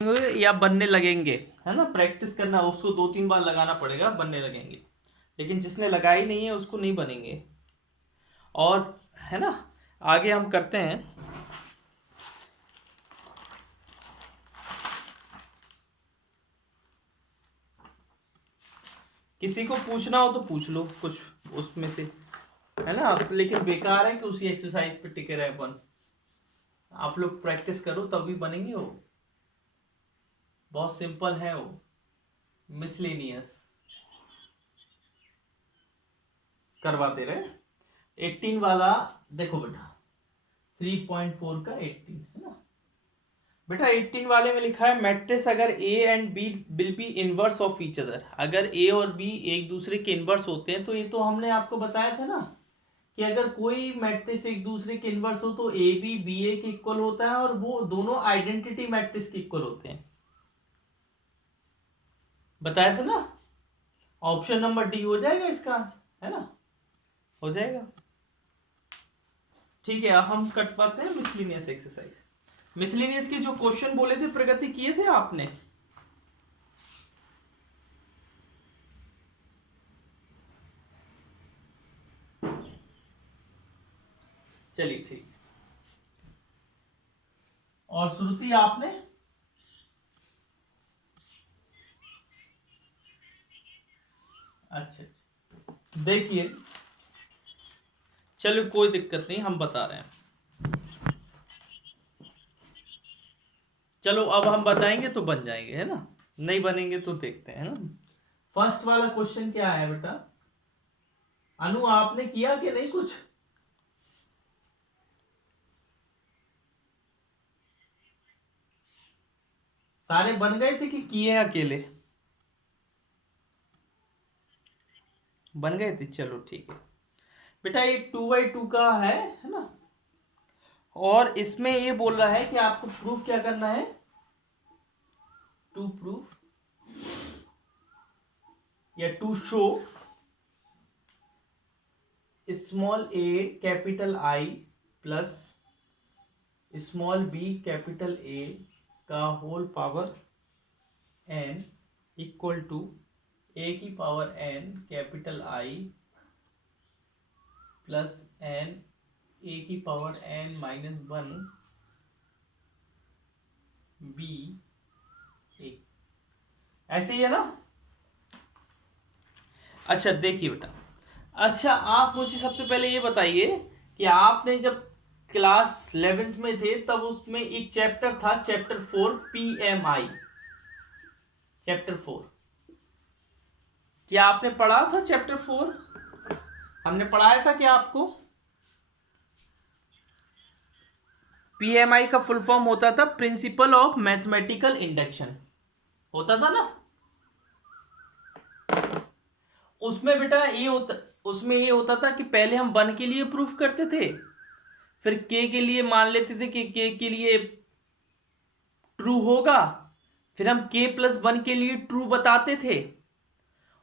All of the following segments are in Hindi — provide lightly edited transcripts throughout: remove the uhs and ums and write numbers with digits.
या बनने लगेंगे, है ना। प्रैक्टिस करना, उसको 2-3 बार लगाना पड़ेगा, बनने लगेंगे। लेकिन जिसने लगाई नहीं है उसको नहीं बनेंगे। और है ना, आगे हम करते हैं। किसी को पूछना हो तो पूछ लो कुछ उसमें से, है ना। लेकिन बेकार है कि उसी एक्सरसाइज पे टिके रहे अपन। आप लोग प्रैक्टिस करो तभी बनेंगे वो। बहुत सिंपल है वो, मिसलेनियस करवाते रहे। 18 वाला देखो बेटा, 3.4 का 18 है ना बेटा। 18 वाले में लिखा है मैट्रिक्स अगर A and B will be inverse of each other. अगर ए और बी एक दूसरे के इनवर्स होते हैं, तो ये तो हमने आपको बताया था ना कि अगर कोई मैट्रिक्स एक दूसरे के इनवर्स हो तो ए बी बी ए के इक्वल होता है, और वो दोनों आइडेंटिटी मैट्रिक्स के इक्वल होते हैं। बताया था ना। ऑप्शन नंबर डी हो जाएगा इसका, है ना, हो जाएगा। ठीक है, अब हम कर पाते हैं मिसलिनियस एक्सरसाइज। मिसलिनियस के जो क्वेश्चन बोले थे, प्रगति किए थे आपने। चलिए ठीक। और श्रुति आपने। अच्छा, देखिए, चलो कोई दिक्कत नहीं, हम बता रहे हैं। चलो अब हम बताएंगे तो बन जाएंगे, है ना। नहीं बनेंगे तो देखते हैं, है ना। फर्स्ट वाला क्वेश्चन क्या है बेटा। अनु आपने किया कि नहीं कुछ। सारे बन गए थे कि किए अकेले। बन गए थे, चलो ठीक है बेटा। ये 2x2 का है ना। और इसमें ये बोल रहा है कि आपको प्रूफ क्या करना है। टू प्रूफ या to show small A capital I plus small B capital A का whole power N equal to A की power N capital I plus N A की पावर एन -1 बी ए। ऐसे ही है ना। अच्छा देखिए बेटा, अच्छा आप मुझे सबसे पहले ये बताइए कि आपने जब क्लास 11th में थे तब उसमें एक चैप्टर था, चैप्टर 4 PMI। चैप्टर 4 क्या आपने पढ़ा था। चैप्टर 4 हमने पढ़ाया था क्या आपको। PMI का फुल फॉर्म होता था प्रिंसिपल ऑफ मैथमेटिकल इंडक्शन, होता था ना। उसमें बेटा ये होता, उसमें ये होता था कि पहले हम 1 के लिए प्रूफ करते थे, फिर के लिए मान लेते थे कि के लिए ट्रू होगा, फिर हम k+1 के लिए ट्रू बताते थे,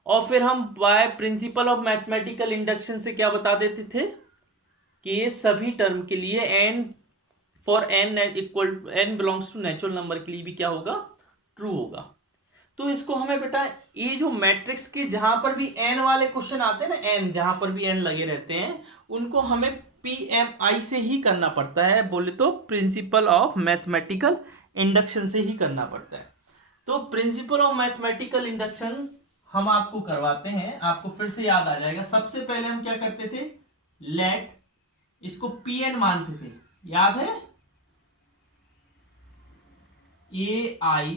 और फिर हम by principle of mathematical induction से क्या बता देते थे कि ये सभी टर्म के लिए n for n equal n belongs to natural number के लिए भी क्या होगा, ट्रू होगा। तो इसको हमें बेटा, ये जो मैट्रिक्स के जहां पर भी एन वाले क्वेश्चन आते हैं ना, एन जहां पर भी एन लगे रहते हैं, उनको हमें PMI से ही करना पड़ता है। बोले तो प्रिंसिपल ऑफ मैथमेटिकल इंडक्शन से ही करना पड़ता है। तो प्रिंसिपल ऑफ मैथमेटिकल इंडक्शन हम आपको करवाते हैं, आपको फिर से याद आ जाएगा। सबसे पहले हम क्या करते थे, लेट इसको Pn मानते थे, याद है। AI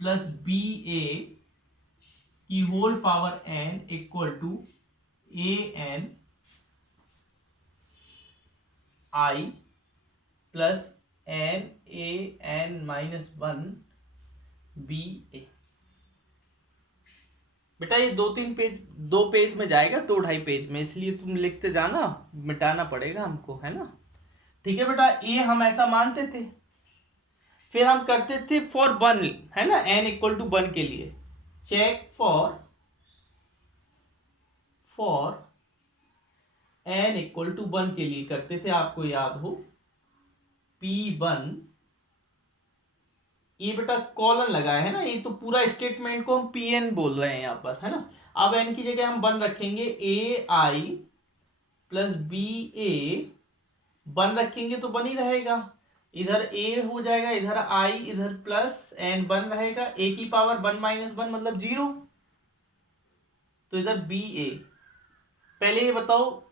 प्लस BA की whole power n equal to AN I plus NAN-1 BA। बेटा ये 2-3 पेज, 2 पेज में जाएगा, 2-2.5 पेज में, इसलिए तुम लिखते जाना, मिटाना पड़ेगा हमको, है ना। ठीक है बेटा, ये हम ऐसा मानते थे। फिर हम करते थे फॉर 1, है ना, n इक्वल टू 1 के लिए check for n equal to 1 के लिए करते थे, आपको याद हो P1 ये बेटा कॉलन लगा है ना, ये तो पूरा स्टेटमेंट को हम पी एन बोल रहे हैं यहाँ पर, है ना। अब एन की जगह हम वन रखेंगे, ए आई प्लस बी ए, वन रखेंगे तो वन ही रहेगा, इधर ए हो जाएगा, इधर आई, इधर प्लस एन वन रहेगा, ए की पावर वन माइनस वन मतलब जीरो, तो इधर बी ए। पहले ये बताओ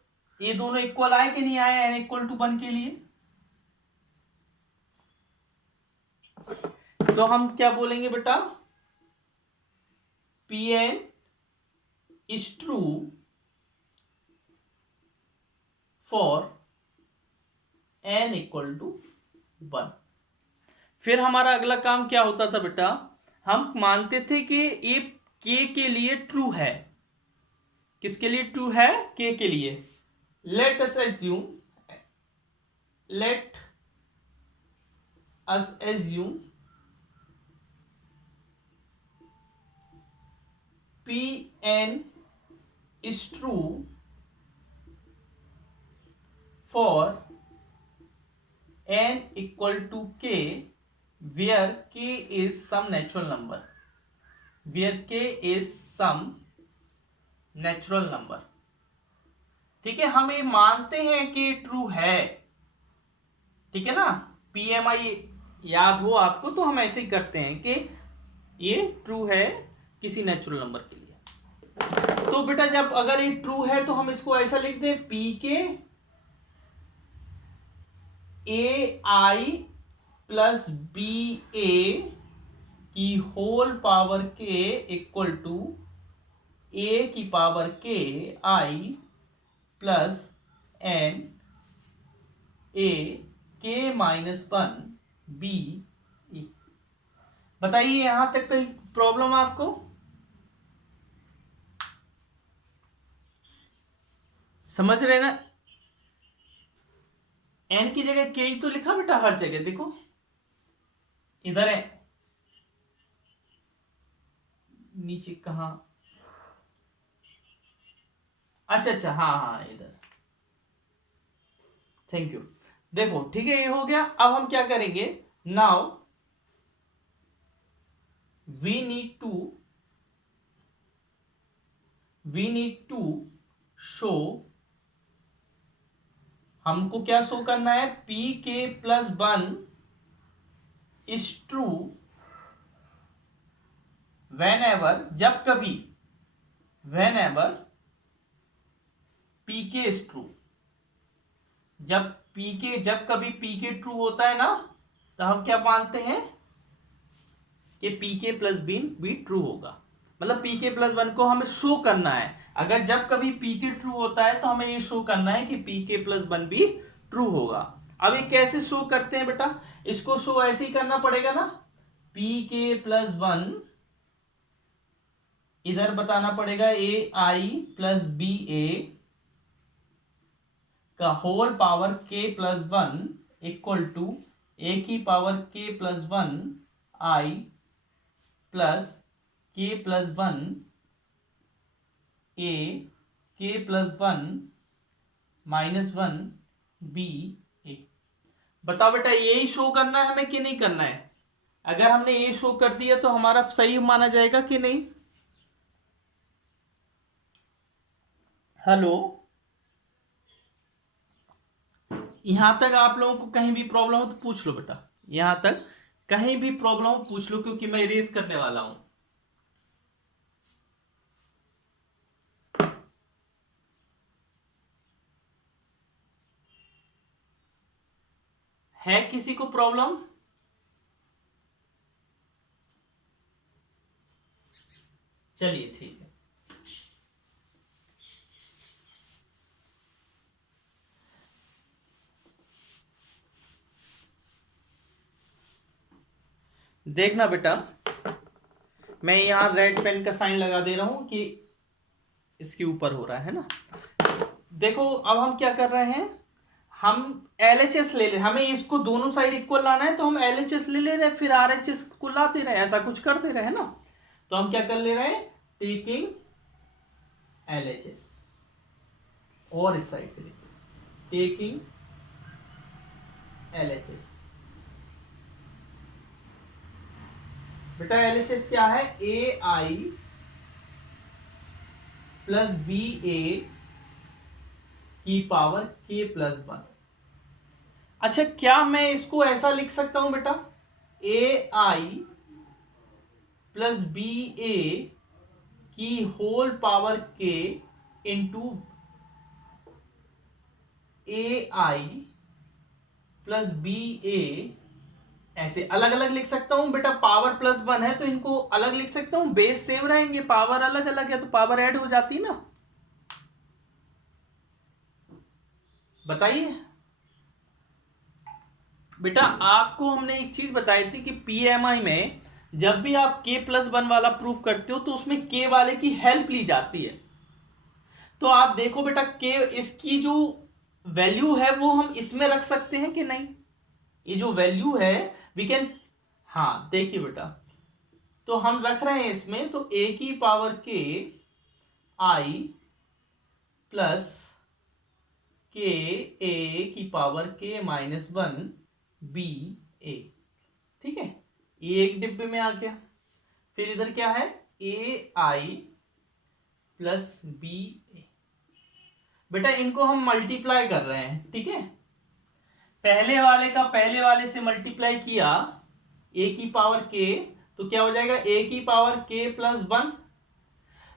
ये दोनों इक्वल आए कि नहीं आए एन इक्वल टू वन के लिए? तो हम क्या बोलेंगे बेटा, P n is true for n equal to one. फिर हमारा अगला काम क्या होता था बेटा, हम मानते थे कि ये के लिए ट्रू है। किसके लिए ट्रू है? के लिए। Let us assume P n is true for n equal to k where k is some natural number, ठीक है। हम ये मानते हैं कि ट्रू है, ठीक है ना। PMI याद हो आपको तो हम ऐसे ही करते हैं कि ये ट्रू है किसी नेचुरल नंबर के लिए। तो बेटा जब अगर ये ट्रू है तो हम इसको ऐसा लिख दें, पी के ए आई प्लस बी ए की होल पावर के इक्वल टू ए की पावर के आई प्लस एन ए के माइनस वन बी ई। बताइए यहां तक कोई प्रॉब्लम आपको? समझ रहे ना? एन की जगह के ही तो लिखा बेटा हर जगह, देखो इधर है, नीचे कहा, अच्छा हाँ हाँ इधर, थैंक यू। देखो ठीक है, ये हो गया। अब हम क्या करेंगे, now we need to show, हमको क्या शो करना है, P k plus one is true whenever, जब कभी, whenever P k is true, जब कभी पी के ट्रू होता है ना, तो हम क्या मानते हैं कि P k plus be true होगा। मतलब पी के प्लस वन को हमें शो करना है, अगर जब कभी पी के ट्रू होता है तो हमें ये शो करना है कि पी के प्लस वन भी ट्रू होगा। अब ये कैसे शो करते हैं बेटा, इसको शो ऐसे ही करना पड़ेगा ना, पी के प्लस वन, इधर बताना पड़ेगा ए आई प्लस बी ए का whole power K plus one equal to A की power K plus one I plus K plus one A K plus one minus one B A. बताओ बेटा यही शो करना है हमें कि नहीं करना है? अगर हमने ये शो कर दिया तो हमारा सही माना जाएगा कि नहीं? हेलो, यहां तक आप लोगों को कहीं भी प्रॉब्लम हो तो पूछ लो बेटा, यहां तक कहीं भी प्रॉब्लम हो पूछ लो, क्योंकि मैं इरेज करने वाला हूं। है किसी को प्रॉब्लम? चलिए ठीक है। देखना बेटा, मैं यहां रेड पेन का साइन लगा दे रहा हूं कि इसके ऊपर हो रहा है ना। देखो अब हम क्या कर रहे हैं, हम LHS ले ले, हमें इसको दोनों साइड इक्वल लाना है तो हम LHS ले रहे, फिर RHS को लाते रहे, ऐसा कुछ कर दे रहे हैं ना। तो हम क्या कर ले रहे हैं, टेकिंग LHS, और इस साइड से टेकिंग LHS, बेटा LHS क्या है, ए आई प्लस बी ए की पावर के प्लस 1। अच्छा, क्या मैं इसको ऐसा लिख सकता हूं बेटा, ए आई प्लस बी ए की होल पावर के इंटू ए आई प्लस बी ए, ऐसे अलग अलग लिख सकता हूं बेटा। पावर प्लस 1 है तो इनको अलग लिख सकता हूं, बेस सेम रहेंगे, पावर अलग अलग है तो पावर ऐड हो जाती है ना। बताइए बेटा, आपको हमने एक चीज बताई थी कि पीएमआई में जब भी आप के प्लस 1 वाला प्रूफ करते हो तो उसमें के वाले की हेल्प ली जाती है। तो आप देखो बेटा, के इसकी जो वैल्यू है वो हम इसमें रख सकते हैं कि नहीं, ये जो वैल्यू है वी कैन, हाँ देखिए बेटा, तो हम रख रहे हैं इसमें, तो ए की पावर के आई प्लस के ए की पावर के माइनस 1 बी ए, ठीक है, ये एक डिब्बे में आ गया। फिर इधर क्या है, ए आई प्लस बी ए। बेटा इनको हम मल्टीप्लाई कर रहे हैं, ठीक है, पहले वाले का पहले वाले से मल्टीप्लाई किया, ए की पावर के, तो क्या हो जाएगा, ए की पावर के प्लस 1।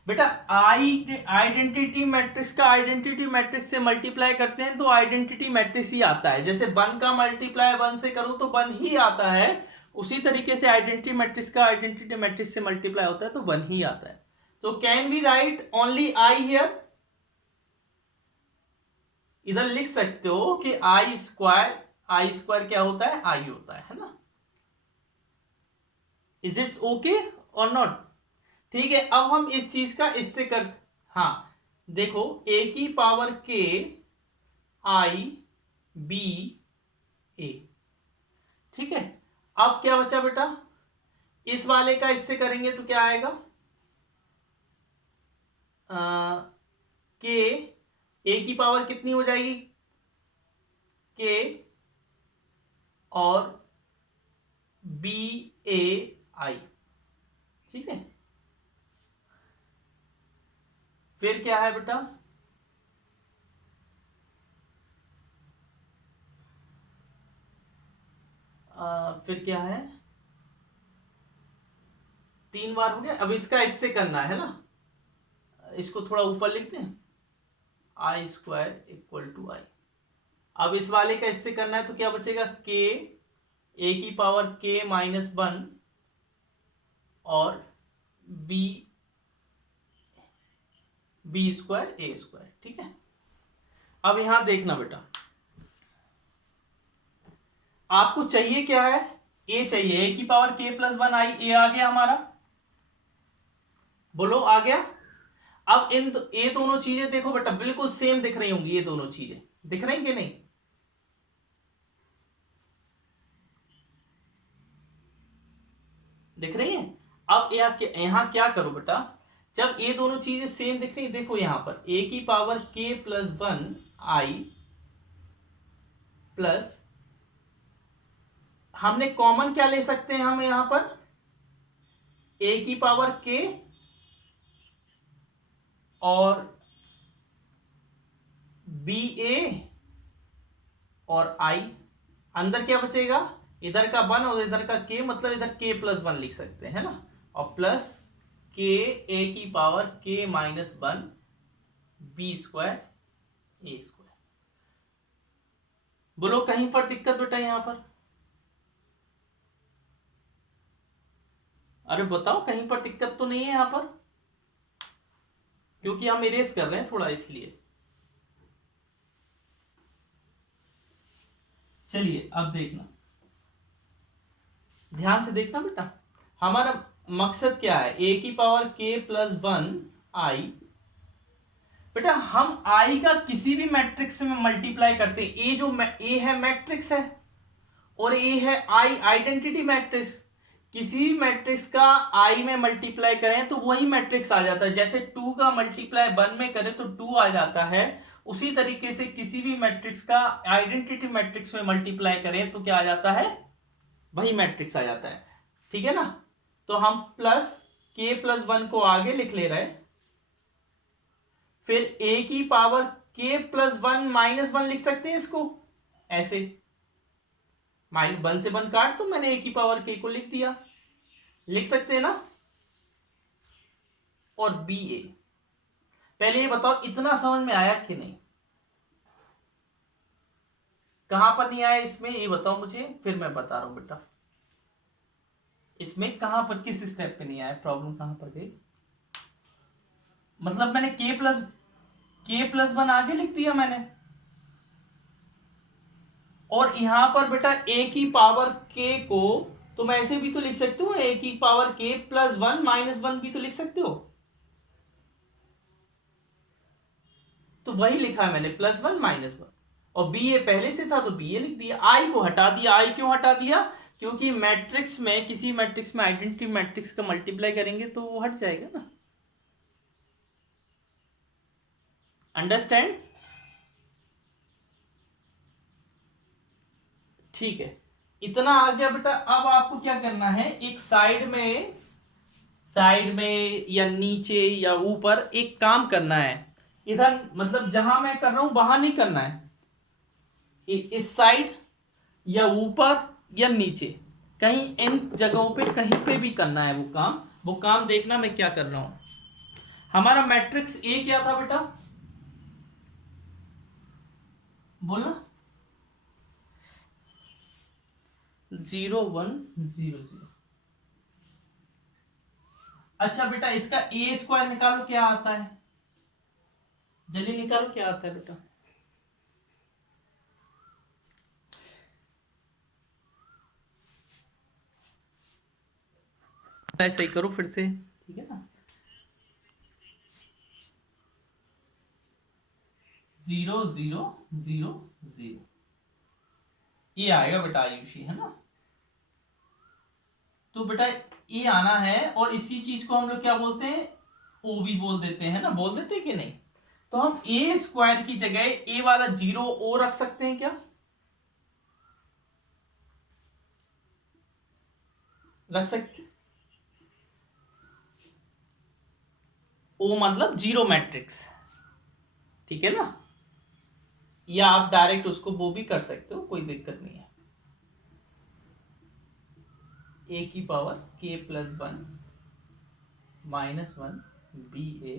बेटा आइडेंटिटी मैट्रिक्स का आइडेंटिटी मैट्रिक्स से मल्टीप्लाई करते हैं तो आइडेंटिटी मैट्रिक्स ही आता है। जैसे 1 का मल्टीप्लाई 1 से करो तो 1 ही आता है, उसी तरीके से आइडेंटिटी मैट्रिक्स का आइडेंटिटी मैट्रिक्स से मल्टीप्लाई होता है तो 1 ही आता है। तो can we write only I here, इधर लिख सकते हो कि आई स्क्वायर क्या होता है, आई होता है ना। इज इट ओके और नॉट, ठीक है। अब हम इस चीज का इससे कर, हाँ देखो, ए की पावर के आई बी ए, ठीक है। अब क्या बचा बेटा, इस वाले का इससे करेंगे तो क्या आएगा, के ए की पावर कितनी हो जाएगी, के और बी ए आई, ठीक है। फिर क्या है बेटा, फिर क्या है, 3 बार हो गया। अब इसका इससे करना है ना, इसको थोड़ा ऊपर लिख दें, आई स्क्वायर इक्वल टू आई। अब इस वाले का इससे करना है तो क्या बचेगा, के ए की पावर के माइनस 1 और बी स्क्वायर ए स्क्वायर, ठीक है। अब यहां देखना बेटा, आपको चाहिए क्या है, ए चाहिए, ए की पावर के प्लस 1 आई, ए आ गया हमारा, बोलो आ गया। अब ये दोनों चीजें देखो बेटा बिल्कुल सेम दिख रही होंगी, ये दोनों चीजें दिख रही कि नहीं, दिख रही है। अब यहां क्या करो बेटा, जब ये दोनों चीजें सेम दिख रही, देखो यहां पर ए की पावर के प्लस 1 आई प्लस, हमने कॉमन क्या ले सकते हैं, हम यहां पर ए की पावर के और बी ए और आई, अंदर क्या बचेगा, इधर का 1 और इधर का के, मतलब इधर के प्लस 1 लिख सकते हैं ना, और प्लस के ए की पावर के माइनस 1 बी स्क्वायर ए स्क्वायर। बोलो कहीं पर दिक्कत बेटा यहां पर, अरे बताओ कहीं पर दिक्कत तो नहीं है यहां पर, क्योंकि हम इरेज कर रहे हैं थोड़ा इसलिए। चलिए अब देखना, ध्यान से देखना बेटा, हमारा मकसद क्या है, ए की पावर के प्लस 1 आई, बेटा हम आई का किसी भी मैट्रिक्स में मल्टीप्लाई करते हैं, ए जो ए है मैट्रिक्स है और ए है आई आइडेंटिटी मैट्रिक्स, किसी भी मैट्रिक्स का आई में मल्टीप्लाई करें तो वही मैट्रिक्स आ जाता है। जैसे 2 का मल्टीप्लाई 1 में करें तो 2 आ जाता है, उसी तरीके से किसी भी मैट्रिक्स का आइडेंटिटी मैट्रिक्स में मल्टीप्लाई करें तो क्या आ जाता है, वही मैट्रिक्स आ जाता है, ठीक है ना। तो हम प्लस के प्लस 1 को आगे लिख ले रहे हैं, फिर ए की पावर के प्लस 1 माइनस 1 लिख सकते हैं इसको ऐसे, माइनस 1 से 1 काट तो मैंने ए की पावर के को लिख दिया, लिख सकते हैं ना। और बी ए, पहले ये बताओ इतना समझ में आया कि नहीं, कहां पर नहीं आया इसमें ये बताओ मुझे, फिर मैं बता रहा हूं बेटा इसमें कहां पर किस स्टेप पे नहीं आया, प्रॉब्लम कहां पर गई। मतलब मैंने के प्लस 1 आगे लिख दिया मैंने, और यहां पर बेटा ए की पावर के को तो मैं ऐसे भी तो लिख सकती हूँ, ए की पावर के प्लस 1 माइनस 1 भी तो लिख सकते हो, तो वही लिखा है मैंने प्लस 1 माइनस 1, और बी ए पहले से था तो बी ए लिख दिया। आई को हटा दिया, आई क्यों हटा दिया, क्योंकि मैट्रिक्स में, किसी मैट्रिक्स में आइडेंटिटी मैट्रिक्स का मल्टीप्लाई करेंगे तो वो हट जाएगा ना, अंडरस्टैंड। ठीक है, इतना आ गया बेटा। अब आपको क्या करना है, एक साइड में या नीचे या ऊपर एक काम करना है, इधर मतलब जहां मैं कर रहा हूं वहां नहीं करना है, इस साइड या ऊपर या नीचे, कहीं इन जगहों पे कहीं पे भी करना है वो काम देखना मैं क्या कर रहा हूं। हमारा मैट्रिक्स ए क्या था बेटा, बोलना 0 1 0 0। अच्छा बेटा इसका ए स्क्वायर निकालो, क्या आता है, जल्दी निकालो क्या आता है बेटा। ऐसा ही करो फिर से, ठीक है ना। 0 0 0 0 ये आएगा बेटा आयुषी, है ना। तो बेटा ये आना है, और इसी चीज को हम लोग क्या बोलते हैं, ओ भी बोल देते हैं ना, बोल देते हैं कि नहीं। तो हम ए स्क्वायर की जगह ए वाला 0 ओ रख सकते हैं क्या, रख सकते। ओ मतलब जीरो मैट्रिक्स, ठीक है ना, या आप डायरेक्ट उसको वो भी कर सकते हो, कोई दिक्कत नहीं है। ए की power K plus 1 minus 1 B ए,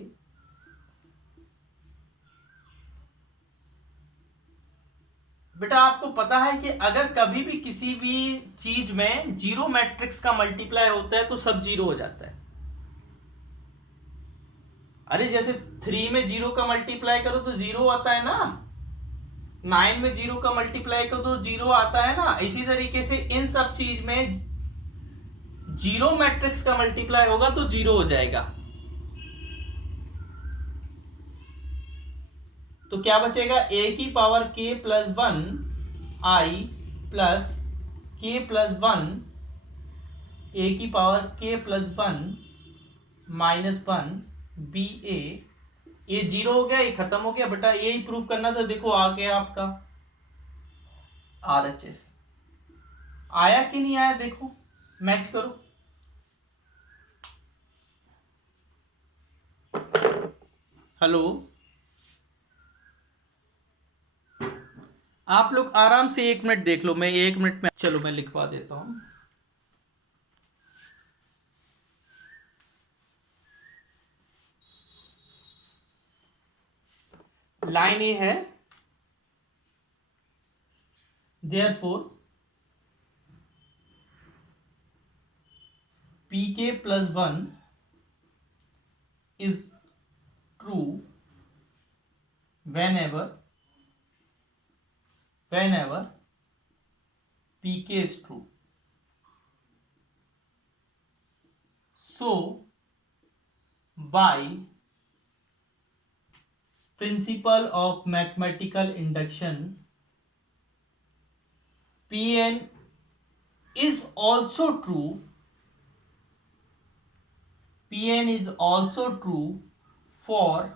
बेटा आपको पता है कि अगर कभी भी किसी भी चीज में जीरो मैट्रिक्स का मल्टीप्लाई होता है तो सब जीरो हो जाता है। अरे जैसे 3 में 0 का मल्टीप्लाई करो तो 0 आता है ना, 9 में 0 का मल्टीप्लाई करो तो 0 आता है ना, इसी तरीके से इन सब चीज में जीरो मैट्रिक्स का मल्टीप्लाई होगा तो 0 हो जाएगा। तो क्या बचेगा, ए की पावर के प्लस 1 आई प्लस के प्लस 1, ए की power K plus 1 minus 1 B ए, ये 0 हो गया, ये खत्म हो गया बेटा, यही प्रूव करना था। देखो आ गया आपका आर एच एस, आया कि नहीं आया, देखो मैच करो। हेलो, आप लोग आराम से 1 मिनट देख लो, मैं 1 मिनट में, चलो मैं लिखवा देता हूं। लाइन ए है, therefore pk plus 1 is true whenever pk is true. So by principle of mathematical induction, Pn is also true. Pn is also true for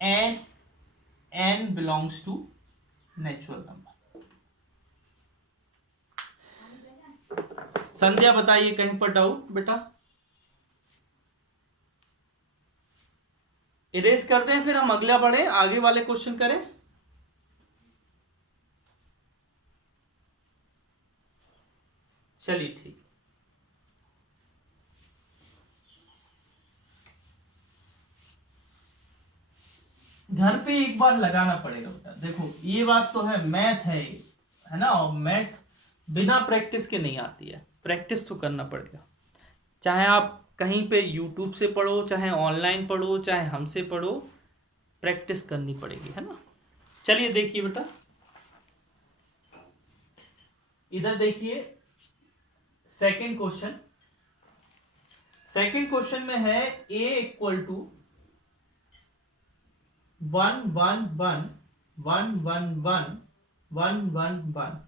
n belongs to natural number. संध्या बताइए कहीं पर डाउट बेटा? इरेज कर दें फिर हम अगला बढ़े, आगे वाले क्वेश्चन करें। चलिए ठीक। घर पे एक बार लगाना पड़ेगा बेटा। देखो ये बात तो है, मैथ है ना, और मैथ बिना प्रैक्टिस के नहीं आती है, प्रैक्टिस तो करना पड़ेगा। चाहे आप कहीं पे यूट्यूब से पढ़ो, चाहे ऑनलाइन पढ़ो, चाहे हमसे पढ़ो, प्रैक्टिस करनी पड़ेगी, है ना। चलिए देखिए बेटा, इधर देखिए सेकंड क्वेश्चन। सेकंड क्वेश्चन में है a इक्वल टू 1 1 1 1 1 1 1 1 1।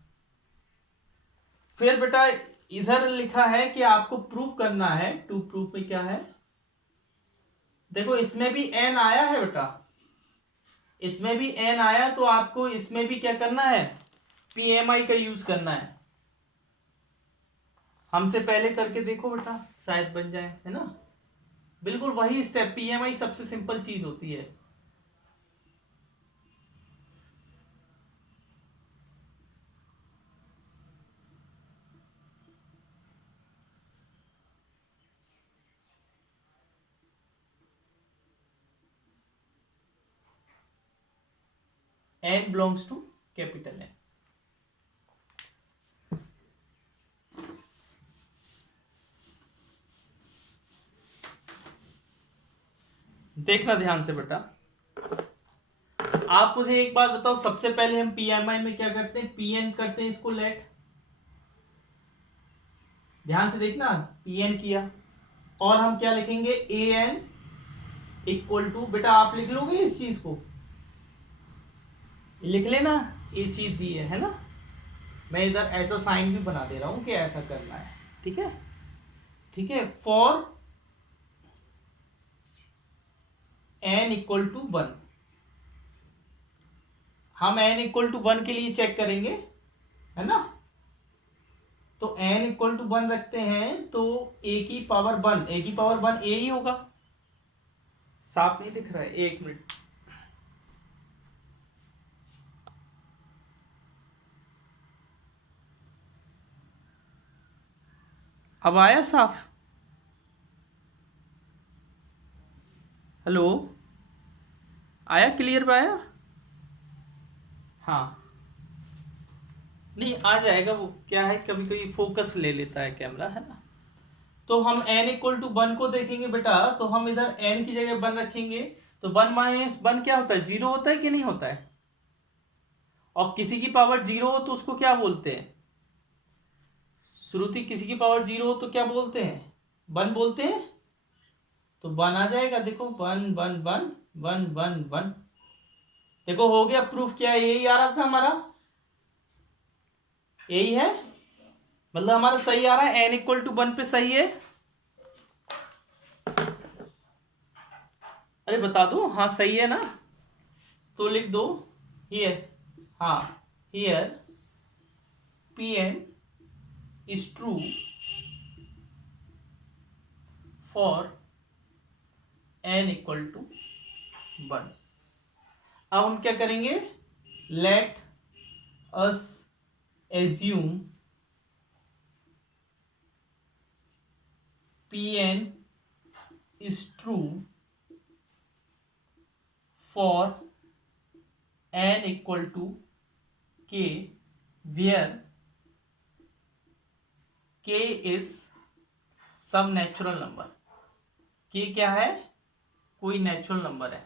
फिर बेटा इधर लिखा है कि आपको प्रूफ करना है, टू प्रूफ में क्या है, देखो इसमें भी n आया है बेटा, इसमें भी n आया, तो आपको इसमें भी क्या करना है, PMI का यूज करना है। हमसे पहले करके देखो बेटा, शायद बन जाए, है ना। बिल्कुल वही स्टेप, PMI सबसे सिंपल चीज होती है। n belongs to capital N। देखना ध्यान से बेटा, आप मुझे एक बात बताओ, सबसे पहले हम PMI में क्या करते हैं, PN करते हैं, इसको लेट, ध्यान से देखना, PN किया, और हम क्या लिखेंगे, AN इक्वल टू, बेटा आप लिख लोगे इस चीज को, लिख लेना, ये चीज दी है ना। मैं इधर ऐसा साइन भी बना दे रहा हूं कि ऐसा करना है, ठीक है, ठीक है। फॉर n इक्वल टू 1, हम n इक्वल टू 1 के लिए चेक करेंगे, है ना। तो n इक्वल टू 1 रखते हैं, तो a की पावर 1, a की पावर 1 a ही होगा। साफ नहीं दिख रहा है, एक मिनट, अब आया साफ, हेलो, आया क्लियर आया? हाँ, नहीं आ जाएगा, वो क्या है कभी कभी फोकस ले लेता है कैमरा, है ना। तो हम n इक्वल टू 1 को देखेंगे बेटा, तो हम इधर n की जगह 1 रखेंगे, तो 1 माइनस 1 क्या होता है, 0 होता है कि नहीं होता है। और किसी की पावर 0 हो तो उसको क्या बोलते हैं, श्रुति, किसी की पावर 0 हो तो क्या बोलते हैं, 1 बोलते हैं। तो 1 आ जाएगा, देखो 1 1 1 1 1 1, देखो हो गया प्रूफ, क्या है, यही आ रहा था हमारा, यही है, मतलब हमारा सही आ रहा है, n इक्वल टू 1 पे सही है। अरे बता दो, हाँ सही है ना, तो लिख दो हियर, हाँ here PN is true for n equal to 1। अब हम क्या करेंगे, let us assume PN is true for n equal to k, where k is some natural number. k क्या है, कोई नेचुरल नंबर है,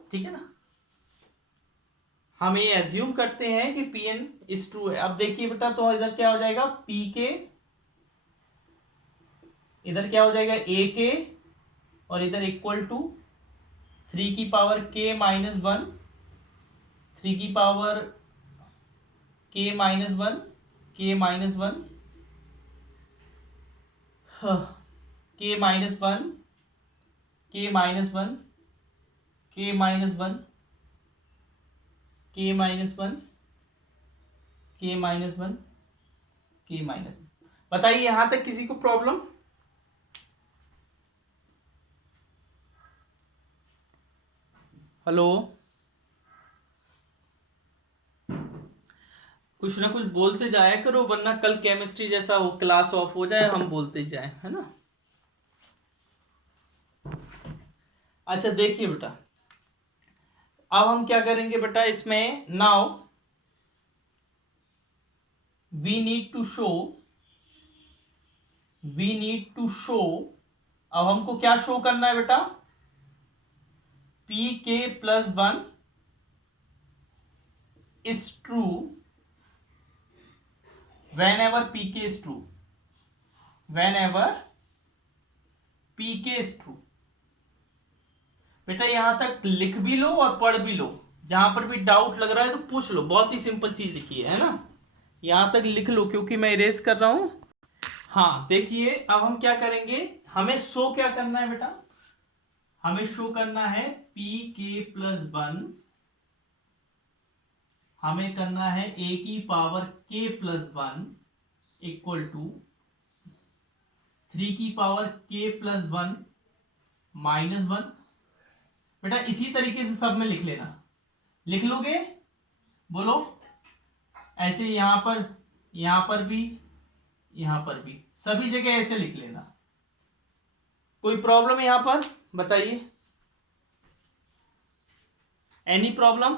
ठीक है ना। हम ये एज्यूम करते हैं कि PN इज ट्रू है। अब देखिए बेटा, तो इधर क्या हो जाएगा, PK, इधर क्या हो जाएगा, AK, और इधर इक्वल टू 3 की पावर K माइनस 1, 3 की power K minus 1, K minus 1, K minus 1, K minus 1, K minus 1, K minus 1, K minus 1, k minus. बताइए यहां तक किसी को प्रॉब्लम? हेलो, कुछ ना कुछ बोलते जाया करो, वरना कल केमिस्ट्री जैसा वो क्लास ऑफ हो जाए, हम बोलते जाए, है ना। अच्छा देखिए बेटा, अब हम क्या करेंगे बेटा इसमें, now we need to show, अब हमको क्या शो करना है बेटा, P k plus one is true whenever pk is true, whenever pk is true। बेटा यहां तक लिख भी लो और पढ़ भी लो, जहां पर भी डाउट लग रहा है तो पूछ लो, बहुत ही सिंपल चीज लिखी है ना, यहां तक लिख लो क्योंकि मैं इरेज कर रहा हूं। हाँ देखिए, अब हम क्या करेंगे, हमें शो क्या करना है बेटा, हमें शो करना है पी के प्लस वन, हमें करना है ए की power K plus one equal to 3 की power K plus one minus one. बेटा इसी तरीके से सब में लिख लेना, लिख लोगे, बोलो, ऐसे यहां पर भी, यहां पर भी, सभी जगह ऐसे लिख लेना। कोई प्रॉब्लम यहां पर बताइए, एनी प्रॉब्लम?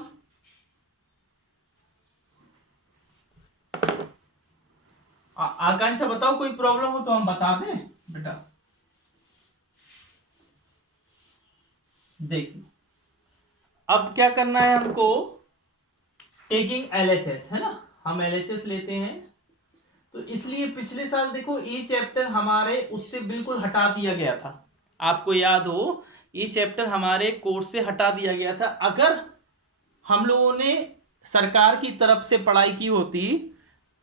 आकांक्षा बताओ, कोई प्रॉब्लम हो तो हम बता दें बेटा। देखिए अब क्या करना है हमको, टेकिंग एलएचएस, है ना, हम एलएचएस लेते हैं, तो इसलिए पिछले साल देखो ये चैप्टर हमारे उससे बिल्कुल हटा दिया गया था, आपको याद हो ये चैप्टर हमारे कोर्स से हटा दिया गया था। अगर हम लोगों ने सरकार की तरफ से पढ़ाई की होती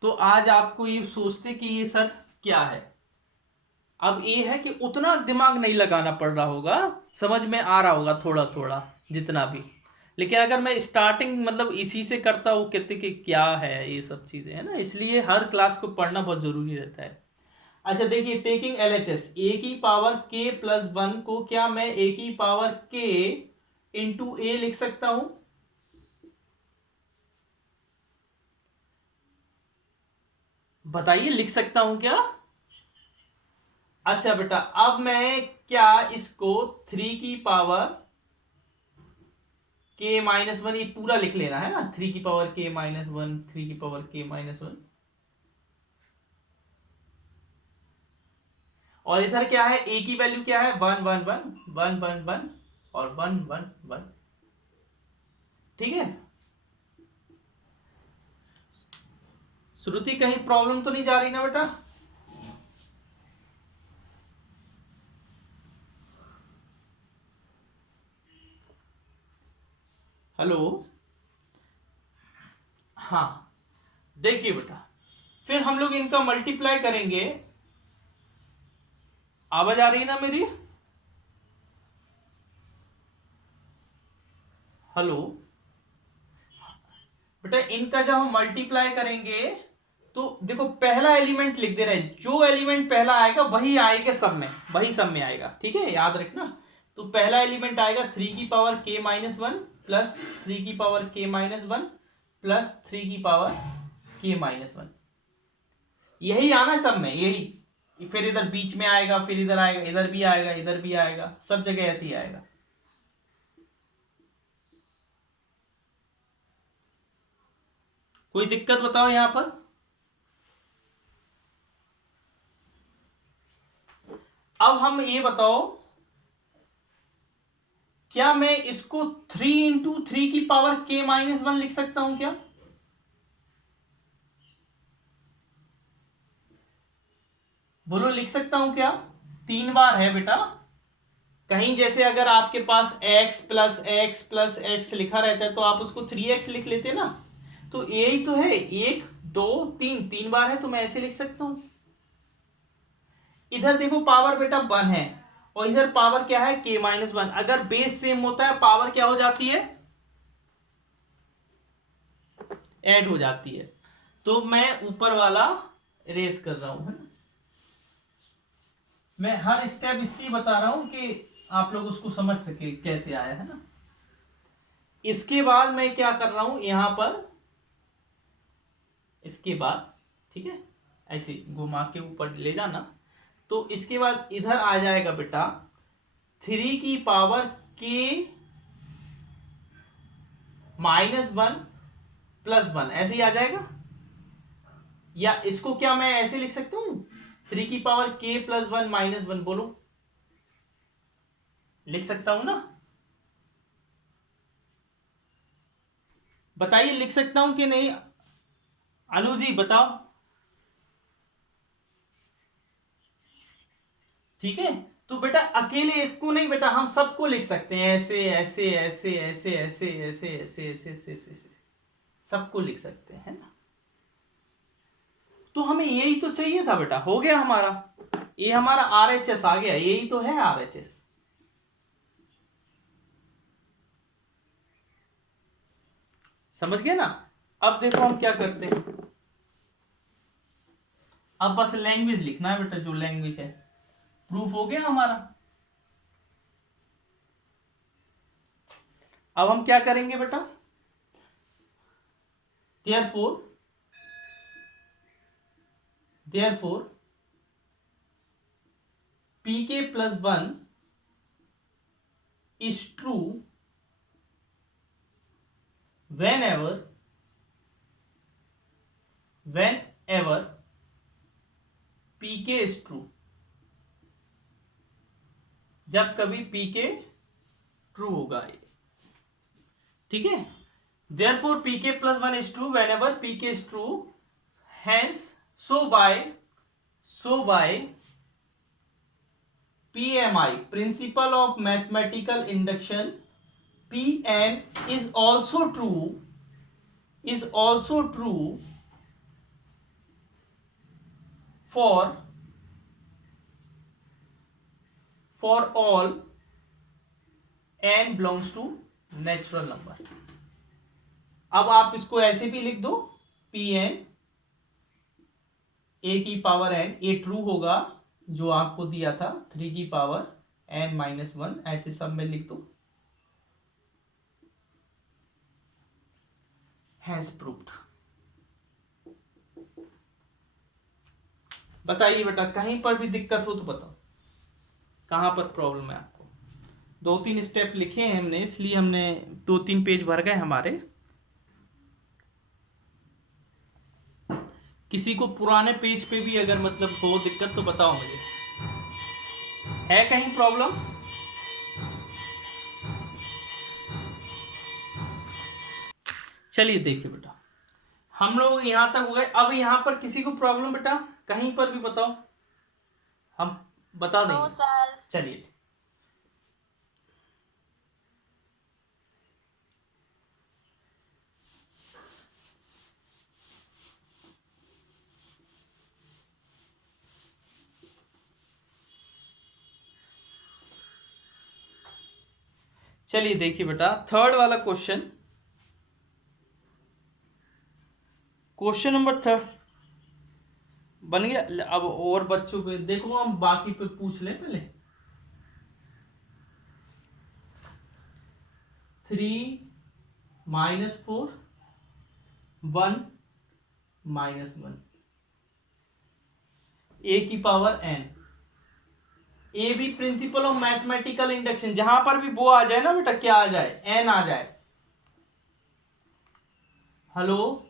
तो आज आपको ये सोचते कि ये सर क्या है। अब ये है कि उतना दिमाग नहीं लगाना पड़ रहा होगा, समझ में आ रहा होगा थोड़ा थोड़ा जितना भी, लेकिन अगर मैं स्टार्टिंग मतलब इसी से करता हूँ, कहते कि क्या है ये सब चीजें, है ना, इसलिए हर क्लास को पढ़ना बहुत जरूरी रहता है। अच्छा देखिए, टेकिंग एलएचएस, ए की पावर के प्लस वन को क्या मैं ए की पावर के इंटू ए लिख सकता हूं? बताइए लिख सकता हूं क्या? अच्छा बेटा, अब मैं क्या इसको 3 की पावर के माइनस वन, ये पूरा लिख लेना है ना, 3 की पावर के माइनस वन, 3 की पावर के माइनस वन, और इधर क्या है, ए की वैल्यू क्या है, one one one one one one और वन वन वन, ठीक है। श्रुति कहीं प्रॉब्लम तो नहीं जा रही ना बेटा? हेलो, हाँ देखिए बेटा, फिर हम लोग इनका मल्टीप्लाई करेंगे, आवाज आ रही है ना मेरी? हेलो बेटा, इनका जब हम मल्टीप्लाई करेंगे तो देखो पहला एलिमेंट लिख दे रहे हैं, जो एलिमेंट पहला आएगा वही आएगा सब में, वही सब में आएगा, ठीक है, याद रखना। तो पहला एलिमेंट आएगा 3 की पावर के माइनस वन प्लस 3 की पावर के माइनस वन प्लस 3 की पावर के माइनस वन, यही आना सब में, यही, फिर इधर बीच में आएगा, फिर इधर आएगा, इधर भी आएगा, इधर भी आएगा, सब जगह ऐसे ही आएगा। कोई दिक्कत बताओ यहां पर? अब हम ये बताओ, क्या मैं इसको 3 इंटू 3 की पावर के माइनस वन लिख सकता हूं क्या? बोलो लिख सकता हूं क्या? 3 बार है बेटा, कहीं जैसे अगर आपके पास x plus x plus x लिखा रहता है तो आप उसको 3x लिख लेते ना, तो यही तो है, 1 2 3, 3 बार है तो मैं ऐसे लिख सकता हूं। इधर देखो पावर बेटा 1 है और इधर पावर क्या है, k माइनस वन, अगर बेस सेम होता है पावर क्या हो जाती है, ऐड हो जाती है। तो मैं ऊपर वाला इरेज कर रहा हूं, है ना। मैं हर स्टेप इसलिए बता रहा हूं कि आप लोग उसको समझ सके कैसे आया, है ना। इसके बाद मैं क्या कर रहा हूं यहां पर, इसके बाद ठीक है, ऐसे घुमा के ऊपर ले जाना। तो इसके बाद इधर आ जाएगा बेटा 3 की पावर k -1 + 1, ऐसे ही आ जाएगा। या इसको क्या मैं ऐसे लिख सकता हूं, 3 की पावर k + 1 - 1, बोलो, लिख सकता हूं ना, बताइए लिख सकता हूं कि नहीं, अनु जी बताओ। ठीक है, तो बेटा अकेले इसको नहीं बेटा, हम सबको लिख सकते हैं ऐसे ऐसे ऐसे ऐसे ऐसे ऐसे ऐसे ऐसे ऐसे ऐसे, सबको लिख सकते हैं ना। तो हमें यही तो चाहिए था बेटा, हो गया हमारा, ये हमारा RHS आ गया, यही तो है RHS। समझ गए ना। अब देखो हम क्या करते हैं, अब बस लैंग्वेज लिखना है बेटा, जो लैंग्वेज है, प्रूफ हो गया हमारा। अब हम क्या करेंगे बेटा, therefore pk + 1 is true whenever pk is true, जब कभी pk ट्रू होगा, ठीक है। therefore pk + 1 is true whenever pk is true, hence so by PMI, principle of mathematical induction, Pn is also true for all n belongs to natural number। अब आप इसको ऐसे भी लिख दो, Pn a⁻n, ये ट्रू होगा जो आपको दिया था 3n - 1, ऐसे सब में लिख दो, हैज प्रूव्ड। बताइए बेटा, कहीं पर भी दिक्कत हो तो बताओ, कहां पर प्रॉब्लम है आपको। 2-3 स्टेप लिखे हैं हमने, इसलिए हमने 2-3 पेज भर गए हमारे। किसी को पुराने पेज पे भी अगर मतलब हो दिक्कत तो बताओ मुझे, है कहीं प्रॉब्लम। चलिए देखिए बेटा, हम लोग यहां तक हो गए। अब यहां पर किसी को प्रॉब्लम बेटा, कहीं पर भी बताओ, हम बता देंगे। सर चलिए, चलिए देखिए बेटा, थर्ड वाला क्वेश्चन नंबर 3 बन गया। अब और बच्चों पे देखो, हम बाकी पे पूछ लें पहले। 3 - 4 1 - 1 a⁻n, ये भी प्रिंसिपल ऑफ मैथमेटिकल इंडक्शन, जहां पर भी वो आ जाए ना बेटा, क्या आ जाए, n आ जाए। हेलो,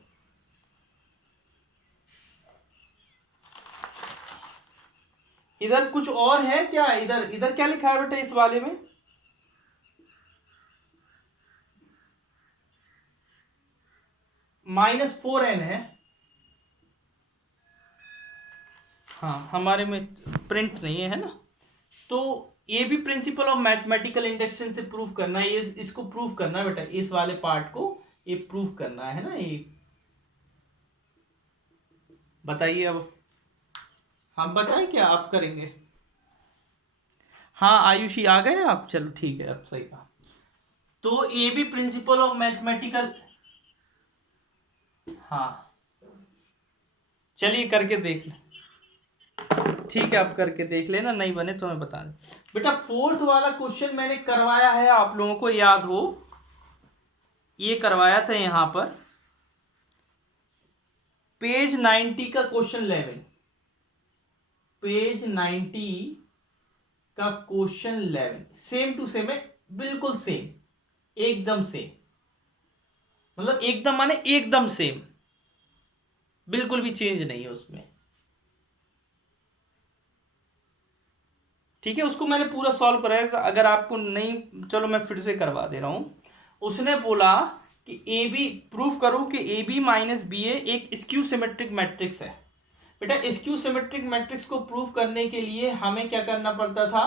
इधर कुछ और है क्या, इधर इधर क्या लिखा है बेटा इस वाले में, -4n है। हाँ, हमारे में प्रिंट नहीं है ना। तो ये भी प्रिंसिपल ऑफ मैथमेटिकल इंडक्शन से प्रूव करना है, ये इसको प्रूव करना है बेटा, इस वाले पार्ट को ये प्रूव करना है ना। ये बताइए अब, हम बताएं क्या आप करेंगे। हाँ आयुषी आ गए आप, चलो ठीक है, अब सही कहा। तो ये भी प्रिंसिपल ऑफ मैथमेटिकल, हाँ चलिए करके देख लें। ठीक है, आप करके देख लेना, नहीं बने तो हमें बता दें। बेटा फोर्थ वाला क्वेश्चन मैंने करवाया है, आप लोगों को याद हो, ये करवाया था यहां पर पेज 90 का क्वेश्चन 11, पेज 90 का क्वेश्चन 11 सेम टू सेम है, बिल्कुल सेम, एकदम सेम, मतलब एकदम माने एकदम सेम, बिल्कुल भी चेंज नहीं है उसमें। ठीक है, उसको मैंने पूरा सॉल्व कराया था, अगर आपको नहीं, चलो मैं फिर से करवा दे रहा हूं। उसने बोला कि ए बी प्रूफ करो कि ए बी माइनस बी ए एक स्क्यू सिमेट्रिक मैट्रिक्स है। बेटा स्क्यू सिमेट्रिक मैट्रिक्स को प्रूफ करने के लिए हमें क्या करना पड़ता था,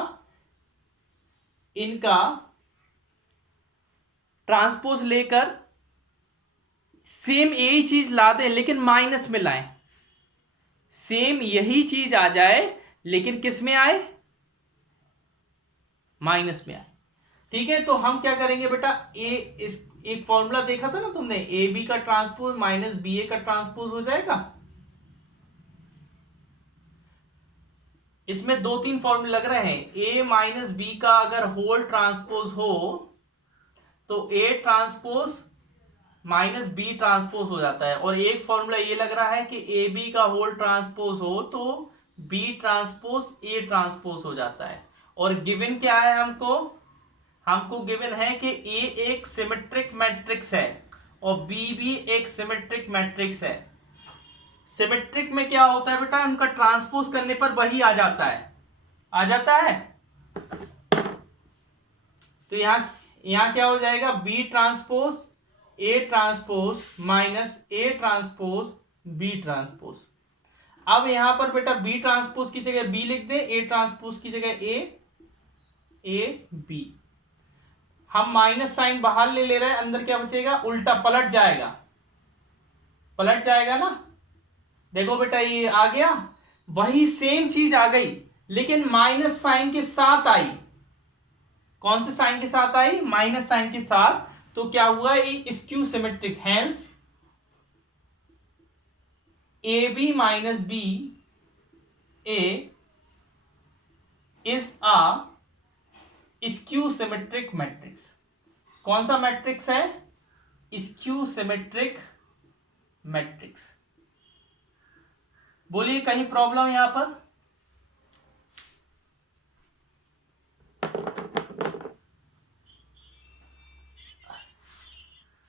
इनका ट्रांसपोज लेकर सेम यही चीज ला दें लेकिन माइनस में लाएं, सेम यही चीज आ जाए लेकिन किस में आए, माइनस में आए। ठीक है, तो हम क्या करेंगे बेटा, इस एक फॉर्मूला देखा था ना तुमने, ए बी का ट्रांसपोज माइनस बी ए का ट्रांसपोज हो जाएगा। इसमें दो तीन फॉर्मूले लग रहे हैं, ए माइनस बी का अगर होल ट्रांसपोज हो तो A transpose minus B transpose हो जाता है, और एक फॉर्मूला ये लग रहा है कि ए बी का होल ट्रांसपोज हो तो बी ट्रांसपोज ए ट्रांसपोज हो जाता है। और गिवन क्या है हमको, हमको गिवन है कि ए एक सिमेट्रिक मैट्रिक्स है और बी भी एक सिमेट्रिक मैट्रिक्स है। सिमेट्रिक में क्या होता है बेटा, उनका ट्रांसपोज करने पर वही आ जाता है, आ जाता है। तो यहां क्या हो जाएगा, B transpose A transpose minus A transpose B transpose. अब यहां पर बेटा बी ट्रांसपोज की जगह बी लिख दे, ए ट्रांसपोज की जगह ए बी। हम माइनस साइन बाहर ले रहे हैं, अंदर क्या बचेगा, उल्टा पलट जाएगा, पलट जाएगा ना। देखो बेटा ये आ गया, वही सेम चीज आ गई लेकिन माइनस साइन के साथ आई। कौन से साइन के साथ आई, माइनस साइन के साथ। तो क्या हुआ, ये skew symmetric, hence A B minus B A is a skew symmetric matrix. कौन सा मैट्रिक्स है, स्क्यू सिमेट्रिक मैट्रिक्स। बोलिए कहीं प्रॉब्लम यहां पर,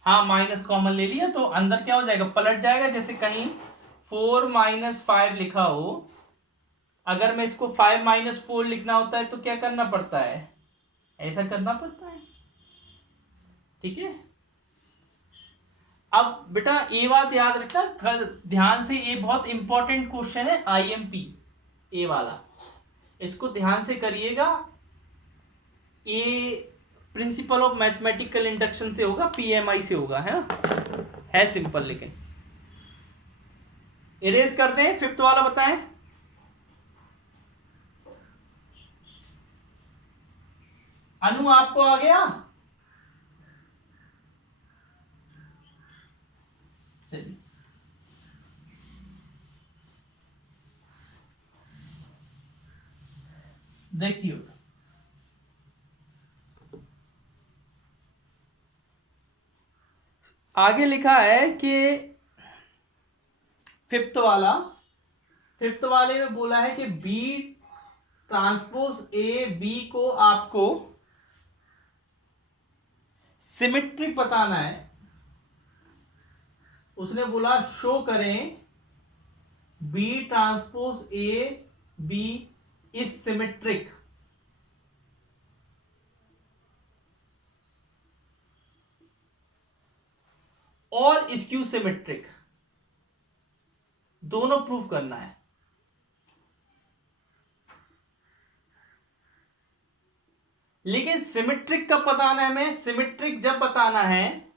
हाँ माइनस कॉमन ले लिया तो अंदर क्या हो जाएगा, पलट जाएगा। जैसे कहीं 4 माइनस 5 लिखा हो, अगर मैं इसको 5 माइनस 4 लिखना होता है तो क्या करना पड़ता है, ऐसा करना पड़ता है। ठीक है, अब बेटा ये बात याद रखना ध्यान से, ये बहुत इंपॉर्टेंट क्वेश्चन है आईएमपी ए वाला, इसको ध्यान से करिएगा। ये प्रिंसिपल ऑफ मैथमेटिकल इंडक्शन से होगा, पीएमआई से होगा, है ना, है सिंपल। लेकिन इरेज करते हैं, फिफ्थ वाला बताएं। अनु आपको आ गया, चलिए देखिए, आगे लिखा है कि फिफ्थ वाले में बोला है कि बी ट्रांसपोज ए बी को आपको सिमेट्रिक बताना है। उसने बोला शो करें B transpose A B is symmetric. और स्क्यू सिमेट्रिक, दोनों प्रूफ करना है। लेकिन सिमेट्रिक कब बताना है हमें, सिमेट्रिक जब बताना है,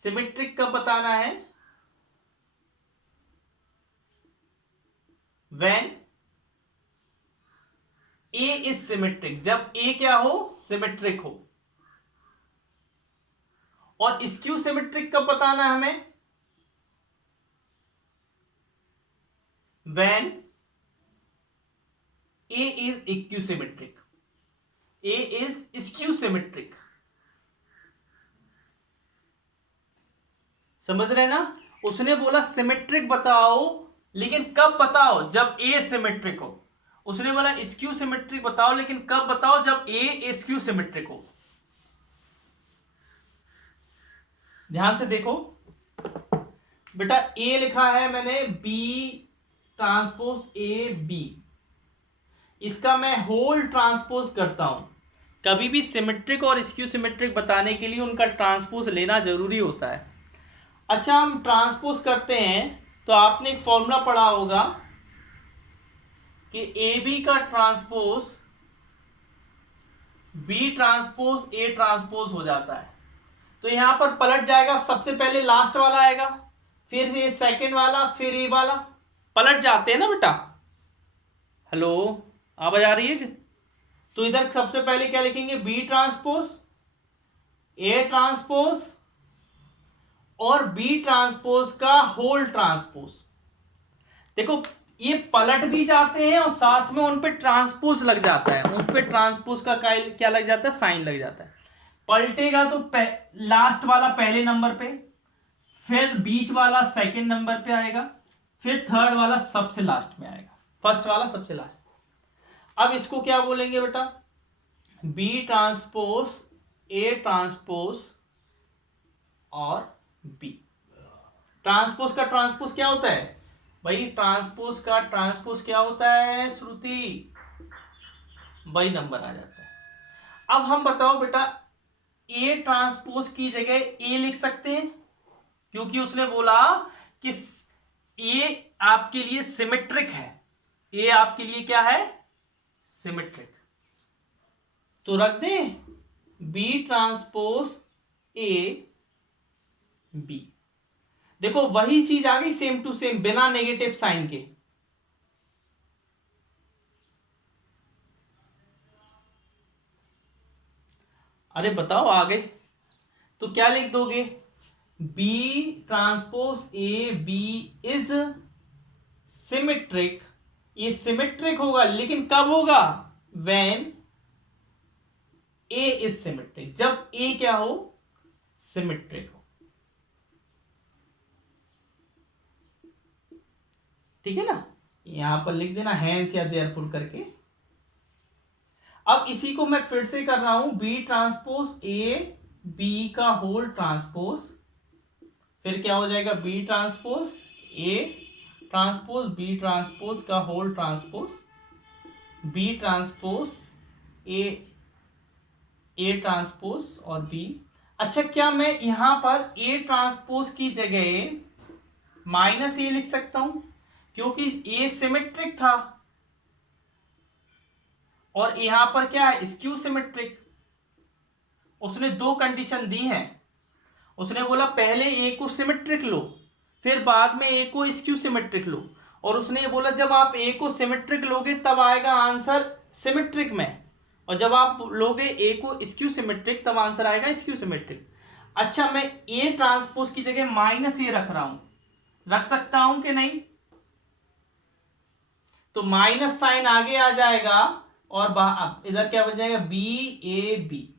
सिमेट्रिक कब बताना है, व्हेन ए इज सिमेट्रिक, जब ए क्या हो, सिमेट्रिक हो। और स्क्यू सिमेट्रिक कब बताना है हमें, when A is equisymmetric, A is skew symmetric. समझ रहे ना? उसने बोला सिमेट्रिक बताओ, लेकिन कब बताओ? जब ए सिमेट्रिक हो। उसने बोला स्क्यू सिमेट्रिक बताओ, लेकिन कब बताओ? जब ए स्क्यू सिमेट्रिक हो। ध्यान से देखो बेटा, ए लिखा है मैंने बी ट्रांसपोज ए बी, इसका मैं होल ट्रांसपोज करता हूं। कभी भी सिमेट्रिक और स्क्यू सिमेट्रिक बताने के लिए उनका ट्रांसपोज लेना जरूरी होता है। अच्छा, हम ट्रांसपोज करते हैं तो आपने एक फॉर्मूला पढ़ा होगा कि ए बी का transpose B transpose A transpose हो जाता है। तो यहां पर पलट जाएगा, सबसे पहले लास्ट वाला आएगा, फिर ये सेकंड वाला, फिर ए वाला, पलट जाते हैं ना बेटा। हेलो, आवाज आ रही है? तो इधर सबसे पहले क्या लिखेंगे? बी ट्रांसपोज ए ट्रांसपोज और बी ट्रांसपोज का होल ट्रांसपोज। देखो ये पलट भी जाते हैं और साथ में उन पे ट्रांसपोज लग जाता है, उन पे ट्रांसपोज का क्या लग जाता है? साइन लग जाता है। पलटेगा तो लास्ट वाला पहले नंबर पे, फिर बीच वाला सेकंड नंबर पे आएगा, फिर थर्ड वाला सबसे लास्ट में आएगा, फर्स्ट वाला सबसे लास्ट। अब इसको क्या बोलेंगे बेटा? बी ट्रांसपोज ए ट्रांसपोज और बी। ट्रांसपोज का ट्रांसपोज क्या होता है भाई? ट्रांसपोज का ट्रांसपोज क्या होता है श्रुति? वही नंबर आ जाता है। अब हम बताओ बेटा, ए ट्रांसपोज की जगह ए लिख सकते हैं, क्योंकि उसने बोला कि ए आपके लिए सिमेट्रिक है। ए आपके लिए क्या है? सिमेट्रिक। तो रख दें बी ट्रांसपोज ए बी। देखो वही चीज आ गई सेम टू सेम, बिना नेगेटिव साइन के। अरे बताओ आ गए तो क्या लिख दोगे? B transpose A B is symmetric. ये सिमेट्रिक होगा, लेकिन कब होगा? व्हेन ए इज सिमेट्रिक, जब ए क्या हो? सिमेट्रिक हो। ठीक है ना? यहां पर लिख देना हैंस या देयरफॉर करके। अब इसी को मैं फिर से कर रहा हूं, बी ट्रांसपोज ए बी का होल ट्रांसपोज, फिर क्या हो जाएगा? B transpose A transpose B transpose का whole transpose, B transpose A transpose और बी। अच्छा, क्या मैं यहां पर ए ट्रांसपोज की जगह माइनस ए लिख सकता हूं? क्योंकि ए सिमेट्रिक था और यहां पर क्या है? Skew symmetric. उसने दो कंडीशन दी है। उसने बोला पहले ए को सिमेट्रिक लो, फिर बाद में ए को स्क्यू सिमेट्रिक लो। और उसने ये बोला जब आप ए को सिमेट्रिक लोगे तब आएगा आंसर सिमेट्रिक में, और जब आप लोगे ए को स्क्यू सिमेट्रिक तब आंसर आएगा स्क्यू सिमेट्रिक। अच्छा, मैं ए ट्रांसपोज की जगह माइनस ए रख रहा हूं, रख सकता हूं कि नहीं? तो माइनस साइन आगे आ जाएगा और इधर क्या बन जाएगा? B A B.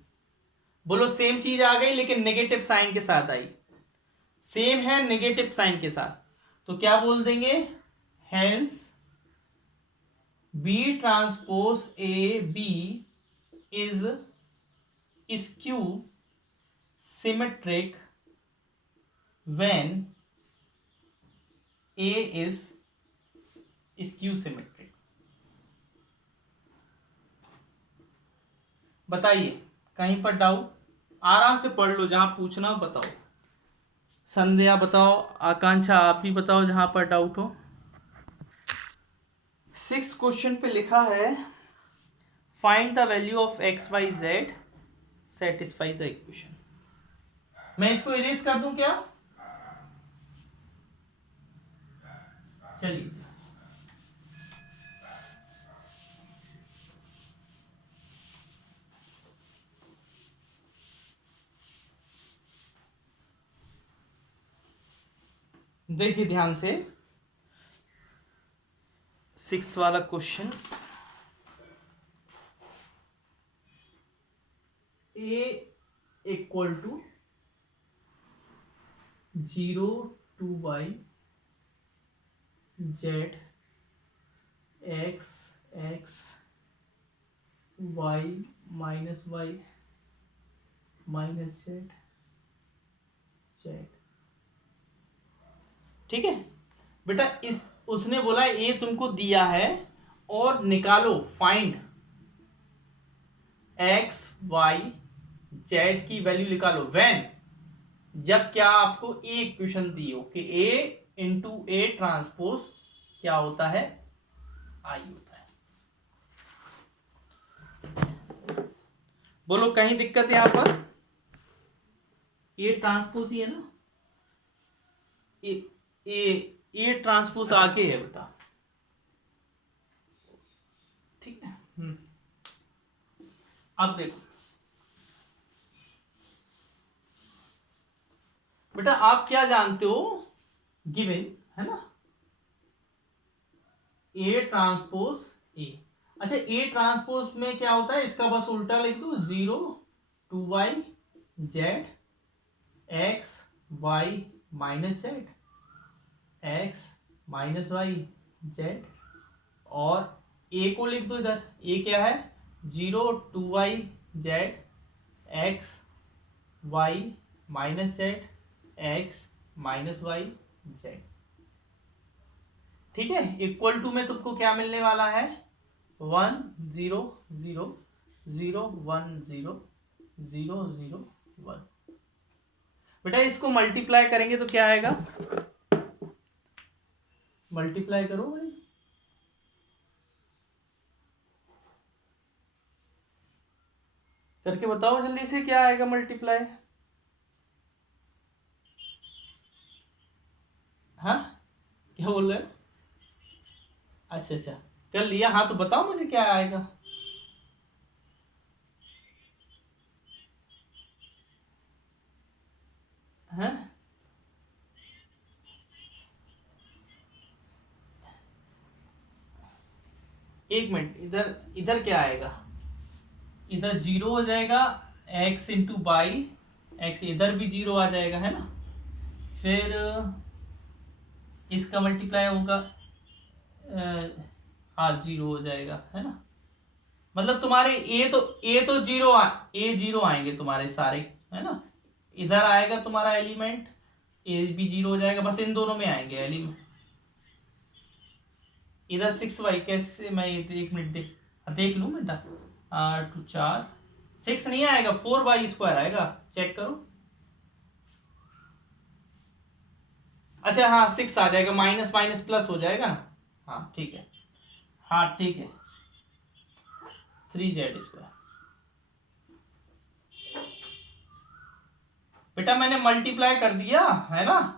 बोलो सेम चीज आ गई, लेकिन नेगेटिव साइन के साथ आई। सेम है नेगेटिव साइन के साथ, तो क्या बोल देंगे? Hence B transpose A B is skew symmetric when A is skew symmetric. बताइए कहीं पर डाउट? आराम से पढ़ लो, जहां पूछना हो बताओ। संध्या बताओ, आकांक्षा आप भी बताओ जहां पर डाउट हो। 6 क्वेश्चन पे लिखा है find the value of x y z satisfy the equation. मैं इसको इरेज कर दूं क्या? चलिए, देखिए ध्यान से। सिक्स्थ वाला question, a equal to 0 to y z x x y minus z z। ठीक है बेटा, इस उसने बोला ये तुमको दिया है और निकालो, फाइंड x y z की वैल्यू निकालो व्हेन, जब क्या आपको ए इक्वेशन दी हो कि a इंटू ए ट्रांसपोज क्या होता है, आई होता है। बोलो कहीं दिक्कत यहां पर, ए ट्रांसपोज ही है ना, ए ट्रांसपोज आगे है बेटा, ठीक है। अब देखो बेटा, आप क्या जानते हो, गिवन है ना, ए ट्रांसपोज ए। अच्छा, ए ट्रांसपोज में क्या होता है, इसका बस उल्टा लिख दो, 0 to y z x y minus z x minus y z, और a को लिख दो इधर, a क्या है, 0 to y z x y minus z x minus y z। ठीक है, इक्वल टू में तुमको क्या मिलने वाला है, 1 0 0 0 1 0 0 0 1। बेटा इसको मल्टीप्लाई करेंगे तो क्या आएगा, मल्टीप्लाई करो भाई, करके बताओ जल्दी से, क्या आएगा मल्टीप्लाई। हाँ क्या बोल रहे हो, अच्छा अच्छा कर लिया, हाँ तो बताओ मुझे क्या आएगा। हाँ एक मिनट, इधर इधर क्या आएगा, इधर 0 हो जाएगा, x इंटू बाई एक्स, इधर भी 0 आ जाएगा है ना, फिर इसका मल्टीप्लाई होगा, हाँ 0 हो जाएगा है ना, मतलब तुम्हारे ए तो 0 ए 0 आएंगे तुम्हारे सारे है ना, इधर आएगा तुम्हारा एलिमेंट, ए भी 0 हो जाएगा, बस इन दोनों में आएंगे एलिमेंट। इधर 6y कैसे, मैं एक मिनट देख लूँ बेटा, 8 4 6 नहीं आएगा, 4y² आएगा, चेक करो। अच्छा हाँ 6 आ जाएगा, माइनस माइनस प्लस हो जाएगा ना, हाँ ठीक है, हाँ ठीक है, 3z²। बेटा मैंने मल्टीप्लाई कर दिया है ना,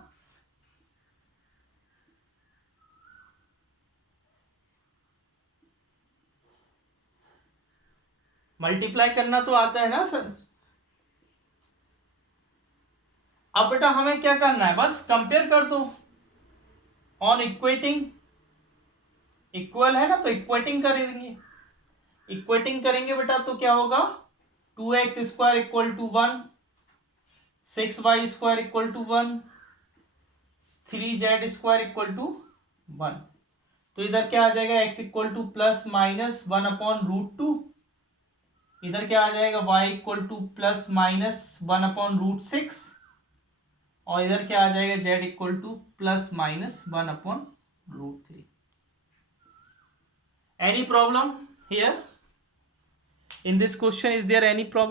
मल्टीप्लाई करना तो आता है ना सर। अब बेटा हमें क्या करना है, बस कंपेयर कर दो ऑन इक्वेटिंग, इक्वल है ना तो इक्वेटिंग करेंगे, इक्वेटिंग करेंगे बेटा तो क्या होगा, 2x² equal to 1, 6y² equal to 1, 3z² equal to 1। तो इधर क्या आ जाएगा, x equal to plus minus 1/√2, इधर क्या आ जाएगा, y equal to plus minus 1/√6, और इधर क्या आ जाएगा, z equal to plus minus 1/√3। Any problem here in this question, is there any problem?